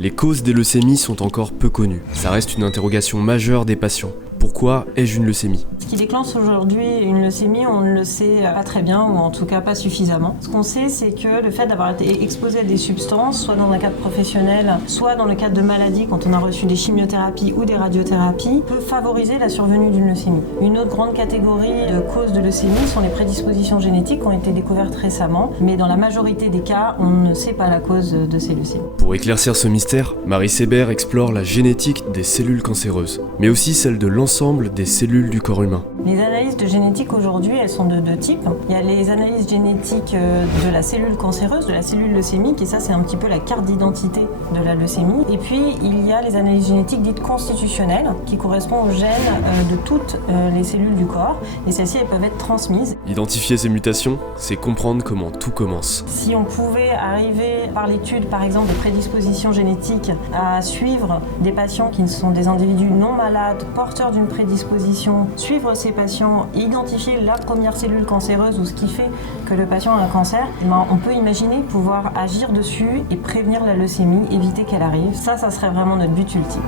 Les causes des leucémies sont encore peu connues. Ça reste une interrogation majeure des patients. Pourquoi ai-je une leucémie ? Ce qui déclenche aujourd'hui une leucémie, on ne le sait pas très bien, ou en tout cas pas suffisamment. Ce qu'on sait, c'est que le fait d'avoir été exposé à des substances, soit dans un cadre professionnel, soit dans le cadre de maladies, quand on a reçu des chimiothérapies ou des radiothérapies, peut favoriser la survenue d'une leucémie. Une autre grande catégorie de causes de leucémie sont les prédispositions génétiques qui ont été découvertes récemment, mais dans la majorité des cas, on ne sait pas la cause de ces leucémies. Pour éclaircir ce mystère, Marie Sébert explore la génétique des cellules cancéreuses, mais aussi celle de l'ensemble des cellules du corps humain. Les analyses de génétique aujourd'hui, elles sont de deux types. Il y a les analyses génétiques de la cellule cancéreuse, de la cellule leucémique, et ça c'est un petit peu la carte d'identité de la leucémie. Et puis il y a les analyses génétiques dites constitutionnelles, qui correspondent aux gènes de toutes les cellules du corps, et celles-ci elles peuvent être transmises. Identifier ces mutations, c'est comprendre comment tout commence. Si on pouvait arriver par l'étude par exemple des prédispositions génétiques à suivre des patients qui sont des individus non malades, porteurs d'une prédisposition, suivre ces patients, identifier la première cellule cancéreuse ou ce qui fait que le patient a un cancer, on peut imaginer pouvoir agir dessus et prévenir la leucémie, éviter qu'elle arrive. Ça serait vraiment notre but ultime.